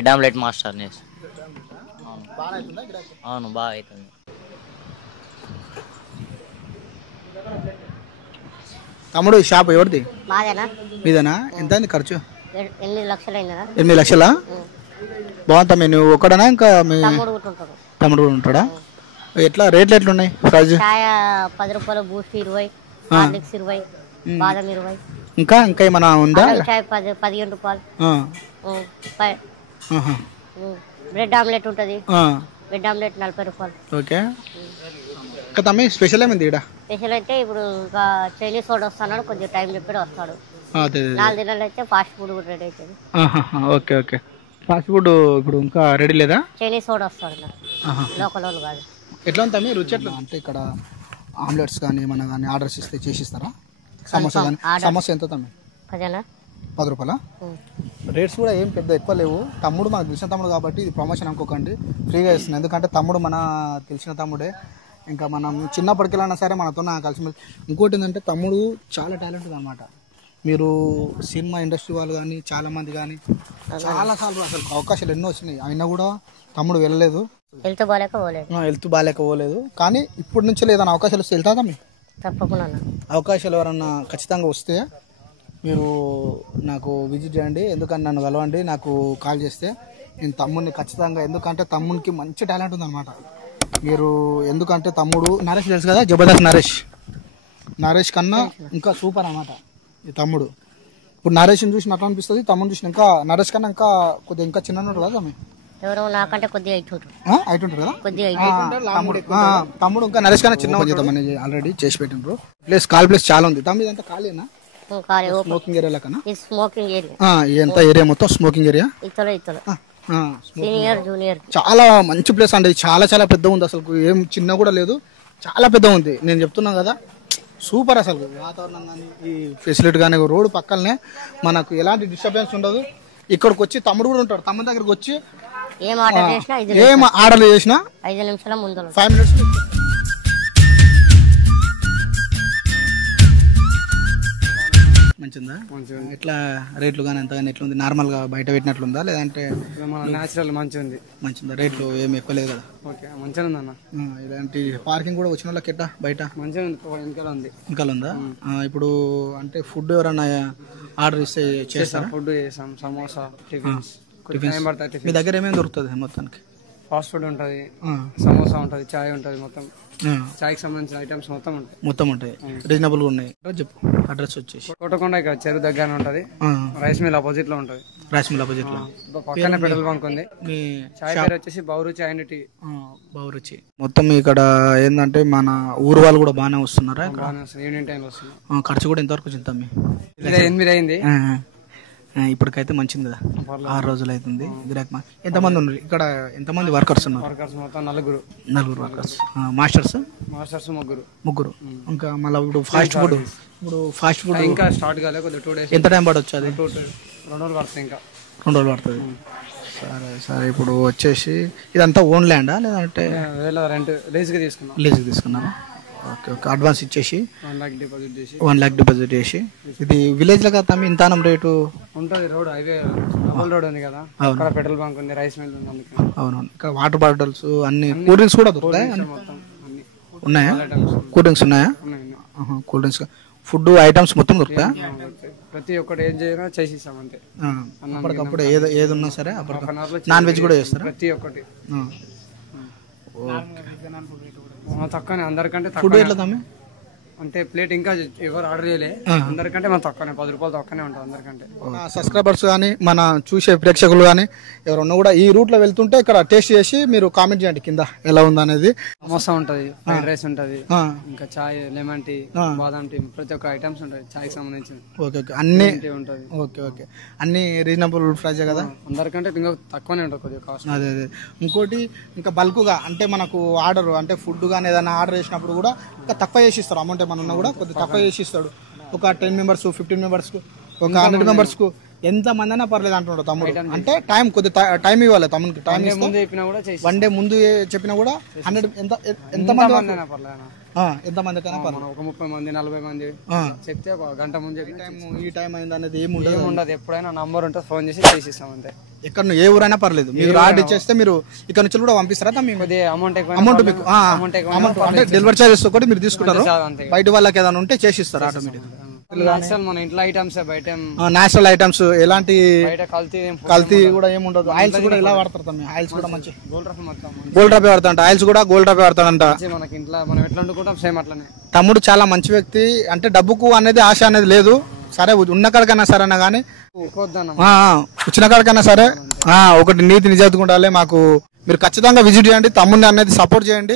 Bread omelette master చేసి. అవును బాగా అవుతుంది. తమ్ముడు షాప్ ఎవరిది? మాదేనా? మీదేనా? ఎంత అయింది ఖర్చు? 8 లక్షలు అయిందా? 8 లక్షలా? బాగుంటా. నువ్వు ఒక్కడనా ఇంకా మీ తమ్ముడు కూడా ఉంటాడా? ఎట్లా రేట్లు ఎట్లున్నాయి? ప్రైజ్ చాయ 10 రూపాయలు, బూస్ట్ 20, హార్లిక్స్ 20, బాదం 20. ఇంకా ఇంకా ఏమైనా ఉందా? చాయ్ 15 రూపాయలు. బ్రెడ్ ఆమ్లెట్ ఉంటుంది. బ్రెడ్ ఆమ్లెట్ 40 రూపాయలు. ఓకే. ఇంకా తమ్మి స్పెషల్ ఏమైంది ఇక్కడ? స్పెషల్ అయితే ఇప్పుడు ఇంకా చైనీస్ వాడు వస్తున్నాడు, కొంచెం టైం చెప్పి వస్తాడు. 4 దినాలు అయితే ఫాస్ట్ ఫుడ్ కూడా రెడీ అవుతుంది. Okay okay. ఫాస్ట్ ఫుడ్ ఇప్పుడు ఇంకా రెడీ లేదా? చైనీస్ వాడు వస్తాడు, లోకల్ వాళ్ళు కాదు. ఎట్లా ఉంది తమ్మి రుచి? ఎట్లా అంటే ఇక్కడ ఆమ్లెట్స్ కానీ ఏమన్నా కానీ ఆర్డర్స్ ఇస్తే చేసిస్తారా? సమోసా కానీ సమోసా ఎంత తమ్మి? 10 రూపాయలా? రేట్స్ కూడా ఏం పెద్ద ఎక్కువ లేవు. తమ్ముడు మనకు తెలిసిన తమ్ముడు కాబట్టి ఇది ప్రమోషన్ అనుకోకండి, ఫ్రీగా ఇస్తున్నాను. ఎందుకంటే తమ్ముడు మన తెలిసిన తమ్ముడే, ఇంకా మనం చిన్నప్పటికెళ్ళినా సరే మనతో కలిసి. ఇంకోటి ఏంటంటే తమ్ముడు చాలా టాలెంట్ అనమాట. మీరు సినిమా ఇండస్ట్రీ వాళ్ళు కానీ చాలామంది కానీ చాలాసార్లు అసలు అవకాశాలు ఎన్నో వచ్చినాయి, అయినా కూడా తమ్ముడు వెళ్ళలేదు. హెల్త్ బాగాలేక పోలేదు. కానీ ఇప్పటి నుంచి ఏదైనా అవకాశాలు వస్తే వెళ్తాదా? మీ తప్పకుండా అవకాశాలు ఎవరన్నా ఖచ్చితంగా వస్తే మీరు నాకు విజిట్ చేయండి, ఎందుకంటే నన్ను కలవండి, నాకు కాల్ చేస్తే నేను తమ్ముడిని ఖచ్చితంగా, ఎందుకంటే తమ్ముడికి మంచి టాలెంట్ ఉందన్నమాట. మీరు ఎందుకంటే తమ్ముడు నరేష్ తెలుసు కదా, జబర్దస్త్ నరేష్ కన్నా ఇంకా సూపర్ అన్నమాట ఈ తమ్ముడు. ఇప్పుడు నరేష్ని చూసిన అట్లా అనిపిస్తుంది, తమ్ముడు చూసిన ఇంకా నరేష్ కన్నా ఇంకా కొద్దిగా ఇంకా చిన్న ఉంటాడు కదా తమ్మి? ఎవరో నాకంటే కొద్దిగా హైట్ ఉంటారు కదా తమ్ముడు, ఇంకా నరేష్ కన్నా చిన్న చేద్దామని ఆల్రెడీ చేసి పెట్టిండ్రు. కాల్ ప్లేస్ చాలా ఉంది తమ్మి. ఇదంతా ఖాళీనా? స్మోకింగ్ ఏరియా లెక్కనా? Smoking area. ఎంత ఏరియా మొత్తం స్మోకింగ్ ఏరియా? సీనియర్ జూనియర్ చాలా మంచి ప్లేస్ అండి. చాలా చాలా పెద్ద ఉంది, అసలు ఏం చిన్న కూడా లేదు, చాలా పెద్ద ఉంది. నేను చెప్తున్నా కదా, సూపర్. అసలు వాతావరణం కానీ ఈ ఫెసిలిటీ కానీ, రోడ్డు పక్కనే మనకు ఎలాంటి డిస్టర్బెన్స్ ఉండదు. ఇక్కడికి వచ్చి తమ్ముడు కూడా ఉంటాడు, తమ్ముడి దగ్గరికి వచ్చి ఏం ఆర్డర్ చేసినా 5 నిమిషాల ముందు 5 minutes మంచిదా? ఎట్లా రేట్లు కానీ ఎంత కానీ ఎట్లా ఉంది? నార్మల్ గా బయట పెట్టినట్లుందా లేదంటే నేచురల్ మంచిదా? రేట్లు ఏమి ఎక్కువ లేదు కదా? మంచిగా ఉందన్న. ఇలాంటి పార్కింగ్ కూడా వచ్చిన వాళ్ళకి ఎట్లా బయట మంచిగా ఇంకా ఉందా? ఇప్పుడు అంటే ఫుడ్ ఎవరన్నా ఆర్డర్ ఇస్తే చేస్తారా? ఫుడ్ చేస్తాం, సమోసా, టిఫిన్స్. మీ దగ్గర ఏమేమి దొరుకుతుంది మొత్తానికి? ఫాస్ట్ ఫుడ్ ఉంటుంది, సమోసా ఉంటుంది, చాయ్ ఉంటుంది, మొత్తం చాయ్కి సంబంధించిన ఐటమ్స్ మొత్తం ఉంటాయి. రీజనబుల్ గా ఉన్నాయి. చెప్పు అడ్రస్ వచ్చేసి కోటకొండ, ఇక్కడ చెరువు దగ్గర ఉంటది, రైస్ మిల్ ఆపోజిట్ లో ఉంటది. పక్కనే పెట్రోల్ బంక్ ఉంది. మీ చాయ్ పేరు వచ్చేసి బౌరుచి అండ్ టీ. బౌరుచి. మొత్తం ఇక్కడ ఏంటంటే మన ఊరు వాళ్ళు కూడా బాగానే వస్తున్నారా? ఈవినింగ్ టైం వస్తుంది. ఖర్చు కూడా ఎంతవరకు వచ్చింది? 8 అయింది. ఇప్పటికైతే మంచిది కదా, 6 రోజులు అవుతుంది. ఎంతమంది ఉన్నారు ఇక్కడ? ఎంతమంది వర్కర్స్ ఉన్నారు? మొత్తం 4 వర్కర్స్. మాస్టర్స్ ముగ్గురు. ఇంకా మళ్ళీ ఇప్పుడు ఫాస్ట్ ఫుడ్ ఇంకా స్టార్ట్ కాలే, కొద్దిగా 2 days. ఎంత టైం పడవచ్చు? అది 2 రోజులు పడుతుంది. ఇంకా 2 రోజులు పడుతుంది. సరే ఇప్పుడు వచ్చేసి ఇదంతా ఓన్ ల్యాండా లేదంటే రెంట్ లీజ్కి తీసుకున్నారా? ఓకే. అడ్వాన్స్ ఇచ్చేసి 1 lakh డిపాజిట్ చేసి. ఇది విలేజ్ లో కదా ఇంతానం రేటు ఉంటుంది. రోడ్ హైవే డబుల్ రోడ్ ఉంది కదా, అక్కడ పెట్రోల్ బంక్ ఉంది, రైస్ మిల్ ఉంది. అవునవును. ఇక్కడ వాటర్ బాటిల్స్ అన్ని, కూల్ డ్రింక్స్ కూడా దొరుకుతాయి. ఉన్నాయా? కూల్ డ్రింక్స్ ఉన్నాయా? కూల్ డ్రింక్స్, ఫుడ్ ఐటమ్స్ మొత్తం దొరుకుతాయా? ప్రతి ఒక్కటి ఏం చేయరా చేసిస్తాం అంతే. అప్పటికప్పుడు ఏది ఉన్నా సరే. నాన్ వెజ్ కూడా చేస్తారా? ప్రతి ఒక్కటి తక్కువనే, అందరికంటే ఫుడ్ ఎట్లా తమ్మి? అంటే ప్లేట్ ఇంకా ఎవరు ఆర్డర్ చేయలే, అందరికంటే మన తక్కువనే, 10 రూపాయలు తక్కువనే ఉంటుంది అందరికంటే. సబ్స్క్రైబర్స్ కానీ మన చూసే ప్రేక్షకులు కానీ ఎవరన్నా కూడా ఈ రూట్ లో వెళ్తుంటే ఇక్కడ టేస్ట్ చేసి మీరు కామెంట్ చేయండి కింద ఎలా ఉంది అనేది. సమోసా ఉంటది, ఫ్రైడ్ రైస్ ఉంటది, ఇంకా చాయ్, లెమన్ టీ, బాదం టీ, ప్రతి ఒక్క ఐటమ్స్ ఉంటాయి చాయ్ సంబంధించి. ఓకే అన్ని ఉంటది. ఓకే అన్ని రీజనబుల్ ప్రైస్ కదా, అందరికంటే ఇంకా తక్కువనే ఉంటుంది కొద్దిగా కాస్ట్. అదే ఇంకోటి ఇంకా బల్క్ గా అంటే మనకు ఆర్డర్ అంటే ఫుడ్ కానీ ఏదైనా ఆర్డర్ చేసినప్పుడు కూడా ఇంకా తక్కువ చేసి ఇస్తారు. అమౌంట్ ఏమన్నా కూడా కొద్దిగా తక్కువ చేసి ఇస్తాడు. ఒక 10 members 15 members ఒక 100 members ఎంత మంది అయినా పర్లేదు అంటున్నాడు తమ్ముడు. అంటే టైం కొద్ది టైం ఇవ్వాలి తమ్ముడికి. టైం ముందు చెప్పినా కూడా 1 డే ముందు చెప్పినా కూడా 100 ఎంత మంది అయినా పర్లేదు. ఎంతమందికైనా పర్లేదు. ఒక 30 మంది 40 మంది చెప్తే ఒక గంట ముందు ఈ టైం అయింది అనేది ఏమి ఉండదు. ఎప్పుడైనా నంబర్ ఉంటే ఫోన్ చేసి చేసిస్తాం అంతే. ఎక్కడ ఏ ఊరైనా పర్లేదు, మీరు ఆర్డర్ ఇచ్చేస్తే మీరు ఇక్కడ నుంచి కూడా పంపిస్తారా? అమౌంట్ మీకు అంటే డెలివరీ చార్జెస్ ఒకటి మీరు తీసుకుంటారు, బయట వాళ్ళకి ఏదైనా ఉంటే చేసిస్తారు ఆటోమేటిక్. మన ఇంట్లో ఐటమ్స్ బయట నేచురల్ ఐటమ్స్, ఎలాంటి కల్తీ కూడా ఏమి ఉండదు. ఆయిల్స్ కూడా ఇలా వాడతారు తమ్మి, ఆయిల్స్ కూడా మంచి గోల్డ్ డ్రాప్ వాడతాడంట, ఆయిల్స్ కూడా గోల్డ్ డ్రాప్ వాడతాడంట. మనకి ఇంట్లో మనం ఎట్లా వండుకుంటాం సేమ్ అట్లనే. తమ్ముడు చాలా మంచి వ్యక్తి, అంటే డబ్బుకు అనేది ఆశ అనేది లేదు. సరే ఉన్న కాడికైనా సరే అన్నా కానీ వచ్చిన కాడికైనా సరే ఒకటి నీతి నిజాయితీగా ఉండాలి. మాకు మీరు ఖచ్చితంగా విజిట్ చేయండి, తమ్ముడిని అనేది సపోర్ట్ చేయండి.